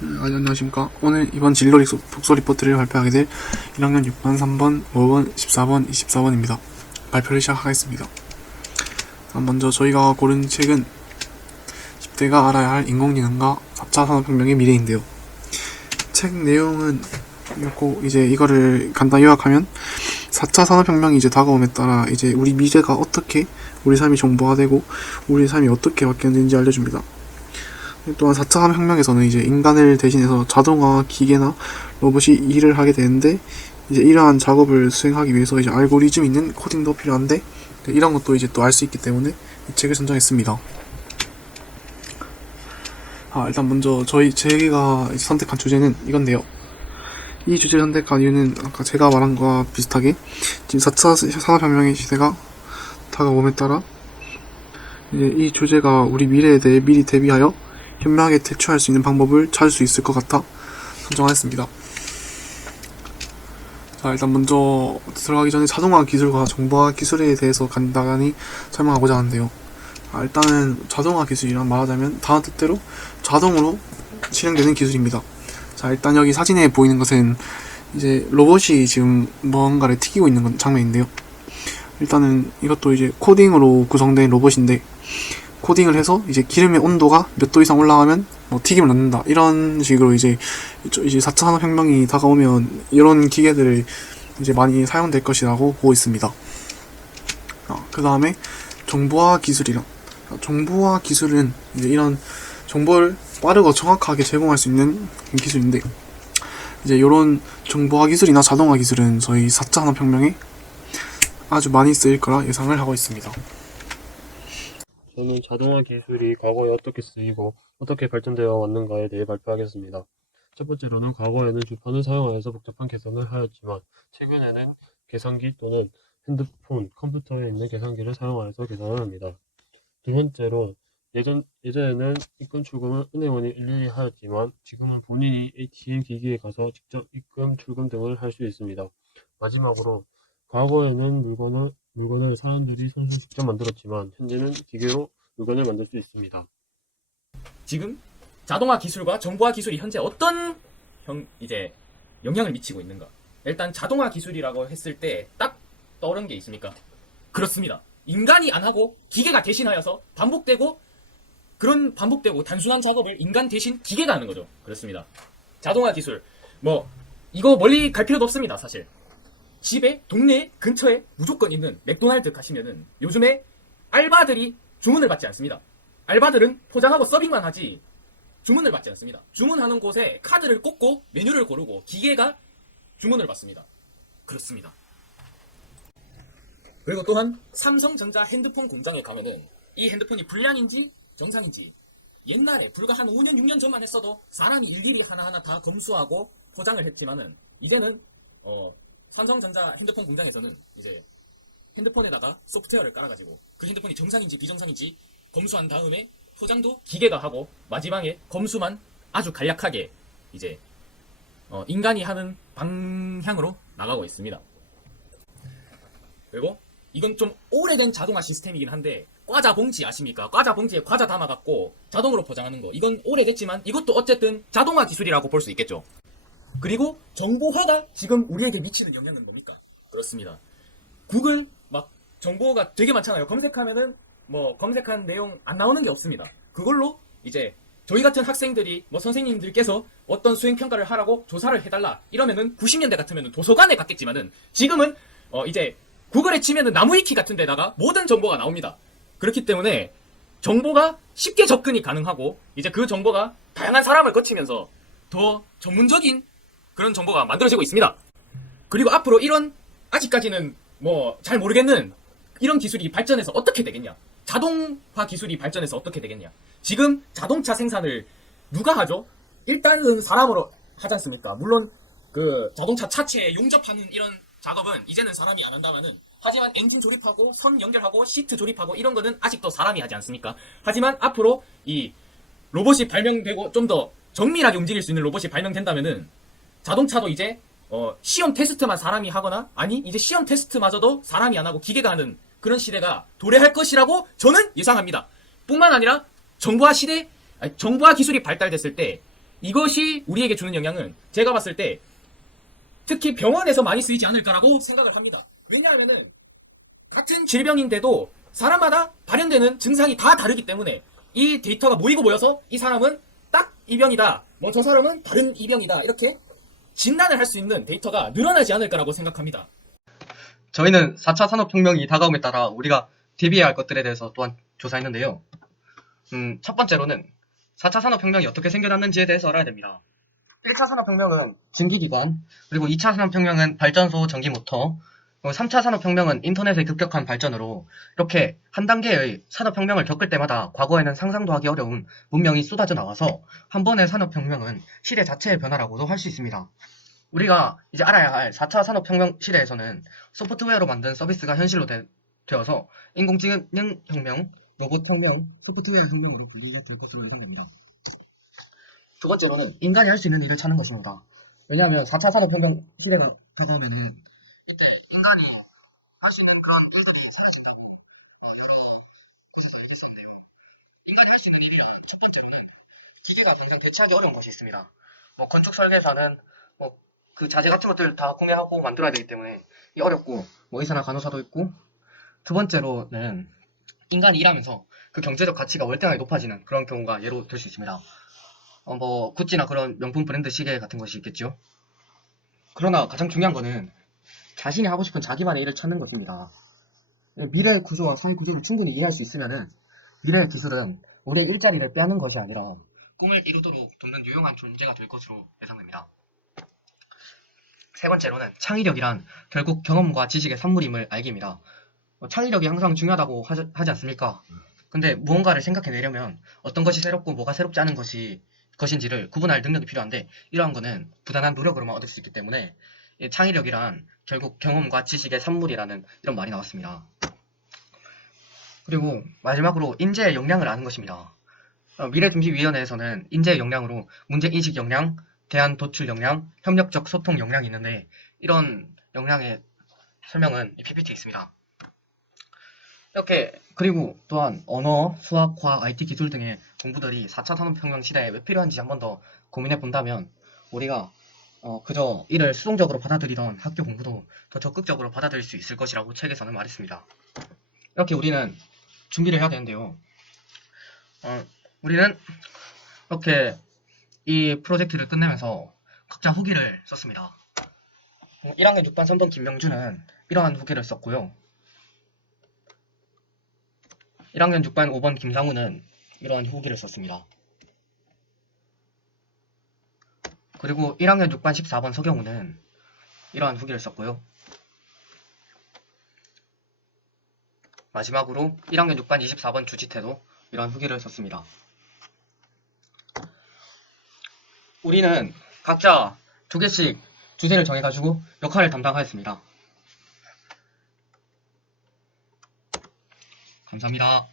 안녕하십니까. 오늘 이번 진로 독서 리포트를 발표하게 될 1학년 6반, 3번, 5번, 14번, 24번입니다. 발표를 시작하겠습니다. 먼저 저희가 고른 책은 10대가 알아야 할 인공지능과 4차 산업혁명의 미래인데요. 책 내용은 이렇고, 이제 이거를 간단히 요약하면 4차 산업혁명이 이제 다가옴에 따라 이제 우리 미래가 어떻게 우리 삶이 정보화되고 우리 삶이 어떻게 바뀌었는지 알려줍니다. 또한 4차 산업혁명에서는 이제 인간을 대신해서 자동화, 기계나 로봇이 일을 하게 되는데, 이제 이러한 작업을 수행하기 위해서 이제 알고리즘 있는 코딩도 필요한데, 이런 것도 이제 또 알 수 있기 때문에 이 책을 선정했습니다. 일단 먼저 제가 선택한 주제는 이건데요. 이 주제를 선택한 이유는 아까 제가 말한 거와 비슷하게 지금 4차 산업혁명의 시대가 다가옴에 따라 이제 이 주제가 우리 미래에 대해 미리 대비하여 현명하게 대처할 수 있는 방법을 찾을 수 있을 것 같아 선정하였습니다. 일단 먼저 들어가기 전에 자동화 기술과 정보화 기술에 대해서 간단히 설명하고자 하는데요. 일단은 자동화 기술이란 말하자면 다음 뜻대로 자동으로 실행되는 기술입니다. 일단 여기 사진에 보이는 것은 이제 로봇이 지금 뭔가를 튀기고 있는 장면인데요. 일단은 이것도 이제 코딩으로 구성된 로봇인데, 코딩을 해서 이제 기름의 온도가 몇 도 이상 올라가면 뭐 튀김을 넣는다, 이런 식으로 이제 4차 산업혁명이 다가오면 이런 기계들을 이제 많이 사용될 것이라고 보고 있습니다. 그 다음에 정보화 기술이랑, 정보화 기술은 이제 이런 정보를 빠르고 정확하게 제공할 수 있는 기술인데, 이제 이런 정보화 기술이나 자동화 기술은 저희 4차 산업혁명에 아주 많이 쓰일 거라 예상을 하고 있습니다. 저는 자동화 기술이 과거에 어떻게 쓰이고 어떻게 발전되어 왔는가에 대해 발표하겠습니다. 첫 번째로는 과거에는 주판을 사용하여서 복잡한 계산을 하였지만 최근에는 계산기 또는 핸드폰, 컴퓨터에 있는 계산기를 사용하여서 계산을 합니다. 두 번째로 예전에는 입금 출금을 은행원이 일일이 하였지만 지금은 본인이 ATM 기기에 가서 직접 입금, 출금 등을 할 수 있습니다. 마지막으로 과거에는 물건을 사람들이 손수 직접 만들었지만 현재는 기계로 물건을 만들 수 있습니다. 지금 자동화 기술과 정보화 기술이 현재 어떤 이제 영향을 미치고 있는가? 일단 자동화 기술이라고 했을 때 딱 떠오르는 게 있습니까? 그렇습니다. 인간이 안 하고 기계가 대신하여서 반복되고 단순한 작업을 인간 대신 기계가 하는 거죠. 그렇습니다. 자동화 기술, 이거 멀리 갈 필요도 없습니다. 사실 집에 동네 근처에 무조건 있는 맥도날드 가시면은 요즘에 알바들이 주문을 받지 않습니다. 알바들은 포장하고 서빙만 하지 주문을 받지 않습니다. 주문하는 곳에 카드를 꽂고 메뉴를 고르고 기계가 주문을 받습니다. 그렇습니다. 그리고 또한 삼성전자 핸드폰 공장에 가면은 이 핸드폰이 불량인지 정상인지 옛날에 불과 한 5년 6년 전만 했어도 사람이 일일이 하나하나 다 검수하고 포장을 했지만은 이제는 삼성전자 핸드폰 공장에서는 이제 핸드폰에다가 소프트웨어를 깔아가지고 그 핸드폰이 정상인지 비정상인지 검수한 다음에 포장도 기계가 하고 마지막에 검수만 아주 간략하게 이제 인간이 하는 방향으로 나가고 있습니다. 그리고 이건 좀 오래된 자동화 시스템이긴 한데, 과자 봉지 아십니까? 과자 봉지에 과자 담아갖고 자동으로 포장하는 거, 이건 오래됐지만 이것도 어쨌든 자동화 기술이라고 볼 수 있겠죠. 그리고 정보화가 지금 우리에게 미치는 영향은 뭡니까? 그렇습니다. 구글 정보가 되게 많잖아요. 검색하면은 검색한 내용 안 나오는 게 없습니다. 그걸로 이제 저희 같은 학생들이 선생님들께서 어떤 수행평가를 하라고 조사를 해달라 이러면은 90년대 같으면은 도서관에 갔겠지만은 지금은 이제 구글에 치면은 나무위키 같은 데다가 모든 정보가 나옵니다. 그렇기 때문에 정보가 쉽게 접근이 가능하고 이제 그 정보가 다양한 사람을 거치면서 더 전문적인 그런 정보가 만들어지고 있습니다. 그리고 앞으로 이런 아직까지는 잘 모르겠는 이런 기술이 발전해서 어떻게 되겠냐? 자동화 기술이 발전해서 어떻게 되겠냐? 지금 자동차 생산을 누가 하죠? 일단은 사람으로 하지 않습니까? 물론 그 자동차 차체에 용접하는 이런 작업은 이제는 사람이 안 한다마는, 하지만 엔진 조립하고 선 연결하고 시트 조립하고 이런 거는 아직도 사람이 하지 않습니까? 하지만 앞으로 이 로봇이 발명되고 좀 더 정밀하게 움직일 수 있는 로봇이 발명된다면은 자동차도 이제 시험 테스트만 사람이 하거나, 아니 이제 시험 테스트마저도 사람이 안 하고 기계가 하는 그런 시대가 도래할 것이라고 저는 예상합니다. 뿐만 아니라 정보화 기술이 발달됐을 때 이것이 우리에게 주는 영향은 제가 봤을 때 특히 병원에서 많이 쓰이지 않을까라고 생각을 합니다. 왜냐하면은 같은 질병인데도 사람마다 발현되는 증상이 다 다르기 때문에 이 데이터가 모이고 모여서 이 사람은 딱 이 병이다, 뭐 저 사람은 다른 이 병이다, 이렇게 진단을 할 수 있는 데이터가 늘어나지 않을까라고 생각합니다. 저희는 4차 산업혁명이 다가옴에 따라 우리가 대비해야 할 것들에 대해서 또한 조사했는데요. 첫 번째로는 4차 산업혁명이 어떻게 생겨났는지에 대해서 알아야 됩니다. 1차 산업혁명은 증기기관, 그리고 2차 산업혁명은 발전소, 전기모터, 그리고 3차 산업혁명은 인터넷의 급격한 발전으로 이렇게 한 단계의 산업혁명을 겪을 때마다 과거에는 상상도 하기 어려운 문명이 쏟아져 나와서 한 번의 산업혁명은 시대 자체의 변화라고도 할 수 있습니다. 우리가 이제 알아야 할 4차 산업혁명 시대에서는 소프트웨어로 만든 서비스가 현실로 되어서 인공지능 혁명, 로봇 혁명, 소프트웨어 혁명으로 불리게 될 것으로 예상됩니다. 두 번째로는 인간이 할 수 있는 일을 찾는 것입니다. 왜냐하면 4차 산업혁명 시대가 다가오면은 이때 인간이 할 수 있는 그런 일들이 사라진다고 여러 곳에서 알릴 수 없네요. 인간이 할 수 있는 일이란 첫 번째로는 기계가 당장 대체하기 어려운 것이 있습니다. 뭐 건축 설계사는 뭐 그 자재 같은 것들 다 구매하고 만들어야 되기 때문에 이 어렵고 뭐 의사나 간호사도 있고, 두 번째로는 인간이 일하면서 그 경제적 가치가 월등하게 높아지는 그런 경우가 예로 들 수 있습니다. 뭐 구찌나 그런 명품 브랜드 시계 같은 것이 있겠죠. 그러나 가장 중요한 거는 자신이 하고 싶은 자기만의 일을 찾는 것입니다. 미래의 구조와 사회 구조를 충분히 이해할 수 있으면은 미래의 기술은 우리의 일자리를 빼앗는 것이 아니라 꿈을 이루도록 돕는 유용한 존재가 될 것으로 예상됩니다. 세 번째로는 창의력이란 결국 경험과 지식의 산물임을 알기입니다. 창의력이 항상 중요하다고 하지 않습니까? 근데 무언가를 생각해내려면 어떤 것이 새롭고 뭐가 새롭지 않은 것인지를 구분할 능력이 필요한데, 이러한 거는 부단한 노력으로만 얻을 수 있기 때문에 이 창의력이란 결국 경험과 지식의 산물이라는 이런 말이 나왔습니다. 그리고 마지막으로 인재의 역량을 아는 것입니다. 미래중심위원회에서는 인재의 역량으로 문제인식 역량, 대안 도출 역량, 협력적 소통 역량이 있는데, 이런 역량의 설명은 이 PPT에 있습니다. 이렇게, 그리고 또한 언어, 수학, 과학, IT 기술 등의 공부들이 4차 산업혁명 시대에 왜 필요한지 한 번 더 고민해 본다면, 우리가 그저 이를 수동적으로 받아들이던 학교 공부도 더 적극적으로 받아들일 수 있을 것이라고 책에서는 말했습니다. 이렇게 우리는 준비를 해야 되는데요. 우리는 이렇게 이 프로젝트를 끝내면서 각자 후기를 썼습니다. 1학년 6반 3번 김명준은 이러한 후기를 썼고요. 1학년 6반 5번 김상우는 이러한 후기를 썼습니다. 그리고 1학년 6반 14번 서경우는 이러한 후기를 썼고요. 마지막으로 1학년 6반 24번 주지태도 이러한 후기를 썼습니다. 우리는 각자 2개씩 주제를 정해가지고 역할을 담당하였습니다. 감사합니다.